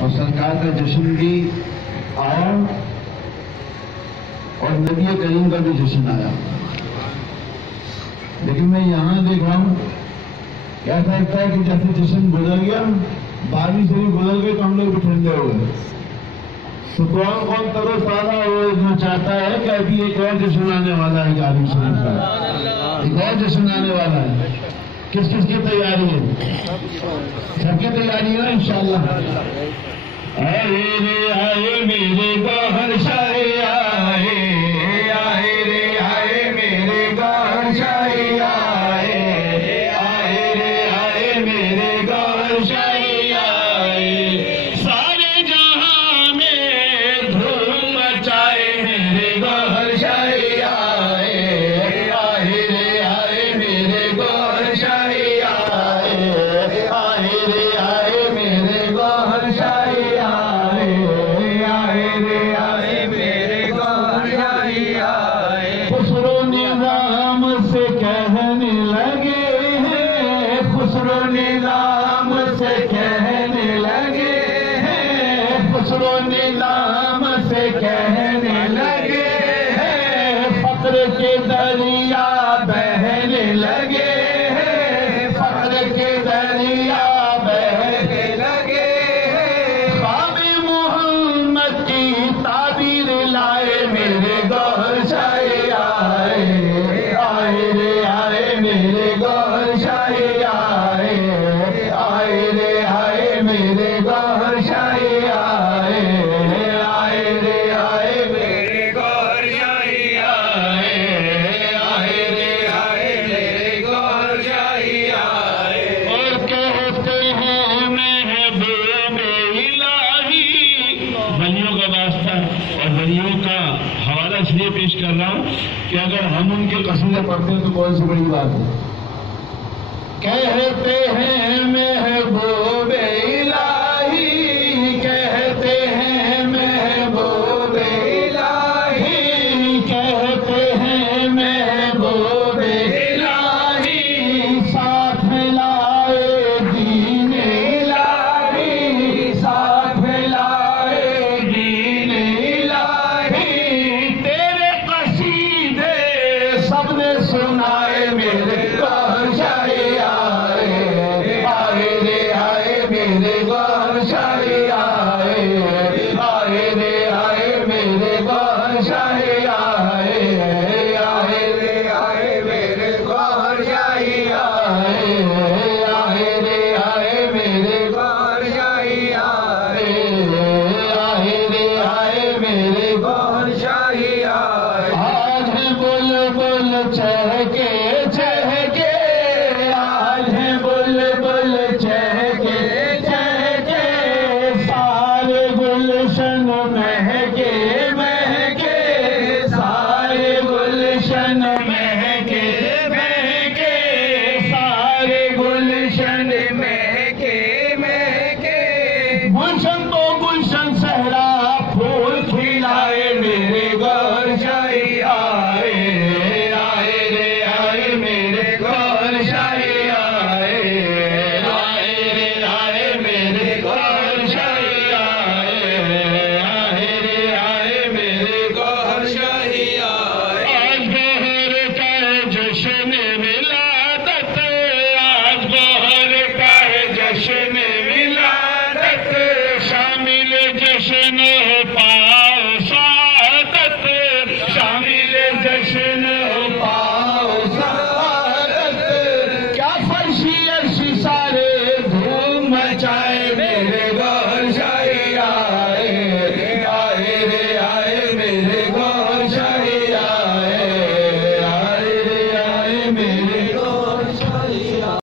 اور سرکار کا جشن بھی آیا اور نبی کریم کا بھی جشن آیا. لیکن میں یہاں دیکھ رہا ہوں ایسا لگتا ہے کہ جیسے جشن گزر گیا، 12ویں شریف گزر گئی تو ہم لوگ بھی ٹھنڈے ہو گئے. تو کون ترو تازہ ہو جو چاہتا ہے کہ ابھی ایک اور جشن آنے والا ہے 11ویں شریف کا، ایک اور جشن آنے والا ہے. کس کس کی تیاری ہے؟ سب کی تیاری ہے انشاءاللہ. آئے رے آئے میرے گوہر شاہ آئے، آئے رے آئے میرے گوہر شاہ آئے، آئے رے آئے میرے گوہر شاہ آئے. سارے جہاں میں دھوم مچائے میرے گوہر شاہ آئے، آئے رے آئے میرے گوہر شاہ آئے، آئے رے آئے میرے گوہر شاہ. خسرو نظام سے کہنے لگے ہیں، خسرو نظام سے کہنے لگے ہیں، خسرو نظام سے کہنے لگے ہیں. فقر کے دریا بہنے لگے ہیں، فقر کے دریا بہنے لگے ہیں. خواب محمد کی تعبیر لائے میرے گوہر شاہ آئے، آئے رے آئے میرے گوہر شاہ آئے، آئے رے آئے میرے گوہر شاہ آئے، آئے رے آئے میرے گوہر شاہ آئے، آئے رے آئے میرے گوہر شاہ آئے. اور کہتے ہیں محبوب الہی، ولیوں کا واسطہ اور ولیوں کا حوالہ اس لیے پیش کر رہا ہوں کہ اگر ہم ان کے قصیدے پڑھتے ہیں تو کون سی بڑی بات ہے. کہتے ہیں محبوب الہی، کہتے ہیں محبوب الہی، کہتے ہیں محبوب الہی. ساتھ لائے دین الہی، ساتھ لائے دین الہی. تیرے قصیدے سب نے سنائے میرے گوہر شاہ آئے، آئے رے آئے میرے گوہر شاہ آئے، آئے رے آئے میرے گوہر شاہ آئے، آئے رے آئے میرے گوہر شاہ آئے، آئے رے آئے میرے گوہر شاہ آئے، آئے رے آئے میرے گوہر شاہ آئے. آج ہے بلبل چہکے چہکے، آج ہے بلبل چہکے چہکے. سارے گلشن مہکے مہکے، سارے گلشن مہکے مہکے، سارے گلشن مہکے مہکے. گلشن تو گلشن صحرا پھول کھلائے میرے گوہر شاہ آئے، آئے رے آئے میرے گوہر شاہ آئے، آئے رے آئے میرے گوہر شاہ آئے، آئے رے آئے میرے گوہر شاہ آئے. آج گوہر کا ہے جشن ولادت، آج گوہر کا ہے جشن ولادت. شامل جشن